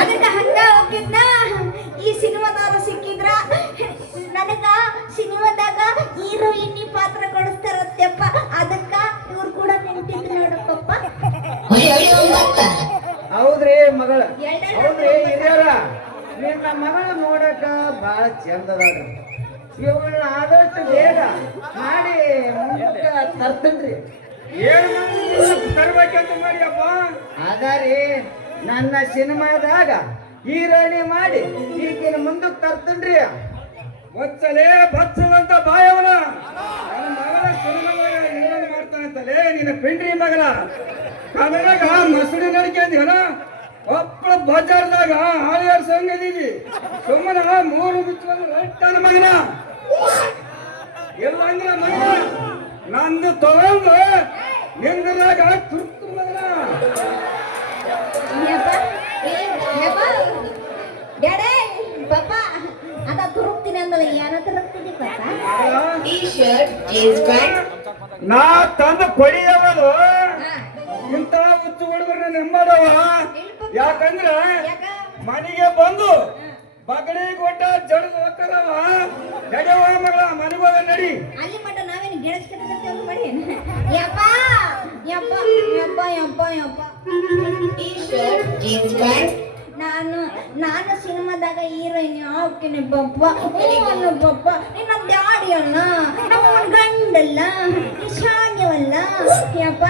ಅದಕ್ಕ ಹಂಗ ಹೋಗಿದ್ನ? ಈ ಸಿನಿಮಾದವ್ರು ಸಿಕ್ಕಿದ್ರ ನನಗ ಸಿನಿಮಾದಾಗ ಹೀರೋಯಿನ್ ಪಾತ್ರ ಕೊಡಿಸ್ತಾರತ್ತೆಪ್ಪ. ಅದಕ್ಕ ಇವ್ರು ಕೂಡ ನಿಂತಿದ್ರು ನೋಡಪ್ಪ. ಹೌದ್ರಿ ಮಗಳ. ಹೌದ್ರಿ ಹಿರಿಯರ. ನಿನ್ನ ಮಗಳ ನೋಡಕ ಬಹಳ ಚಂದದಾಗ್ರಿ. ಇವುಗಳನ್ನ ಆದಷ್ಟು ಬೇಗ ಮಾಡಿ ಮುಂದಕ್ಕೆ ತರ್ತೀನಿ ಏನು ತರ್ಬೇಕಂತ ಮಾಡಿಯಪ್ಪ? ಅದಾರಿ ನನ್ನ ಸಿನಿಮಾದಾಗ ಹೀರೋಣಿ ಮಾಡಿ ಈಗಿನ ಮುಂದಕ್ಕೆ ತರ್ತನ್ರಿ. ಬಚ್ಚಲೇ ಬಚ್ಚದಂತ ಬಾಯವನ. ನನ್ನ ಮಗನ ಸಿನಿಮಾದಾಗ ನಿರ್ಮಾಣ ಮಾಡ್ತಾನಂತಲೇ ನಿನ್ನ ಪಿಂಡ್ರಿ ಮಗನ ಮಸುಡಿ ಮಸೂಡಿ ನಡ್ಕೊಂದಿವನ ಒಪ್ಪಳ ಬಜಾರ್ದಾಗ ಹಾಳಿಯಾರ್ ಸಂಗದಿದಿ ಸುಮ್ಮನ ಮೂರು ಬಿಚ್ಚುವ ರಟ್ಟನ ಮಗನ. ಇಲ್ಲಂದ್ರ ಮಗನ. ನಂದು ತಗೊಂಡು ನಿಂದ್ರಾಗ ತುರ್ತು ಮಗನ ಯಪ್ಪ, ಏ, ಯಪ್ಪ, ಡ್ಯಾಡೇ, ಪಪ್ಪ ಅದ ತುರುಕ್ತೀನಿ ಅಂದಲ್ಲ ಯಾರ ತುರುಕ್ತಿದ್ದಿ ಪಪ್ಪ T-shirt, jeans pant, ನಾ ತಂದು ಹುಚ್ಚು ಹುಡುಗರನ್ನ ನೆಮ್ಮದವ? ಯಾಕಂದ್ರ ಯಾಕ? ಮನೆಗೆ ಬಂದು ಬಗಡಿ ಕೊಟ್ಟ ಜಡದ ಹೋಗ್ತಾರವ ನಡೆಯವ ಮಗಳ ಮನೆಗೆ ಹೋದ ನಡಿ. ಅಲ್ಲಿ ಮಟ್ಟ ನಾವೇನು ಗೆಳಸ್ತಿರ್ತೇವೆ ಬಡಿ ಯಪ್ಪ ಯಪ್ಪ ಯಪ್ಪ ಯಪ್ಪ ಯಪ್ಪ. ನಾನು ನಾನು ಸಿನಿಮಾದಾಗ ಹೀರೋಯಿನ್ ಹಾಕಿನಿ ಪಪ್ಪ ಅಲ್ಲ ಪಪ್ಪ ನಿನ್ನ ಡ್ಯಾಡಿ ಅಲ್ಲ ನಮ್ಮ ಗಂಡಲ್ಲ ಶಾನ್ಯವಲ್ಲ? ಯಪ್ಪ.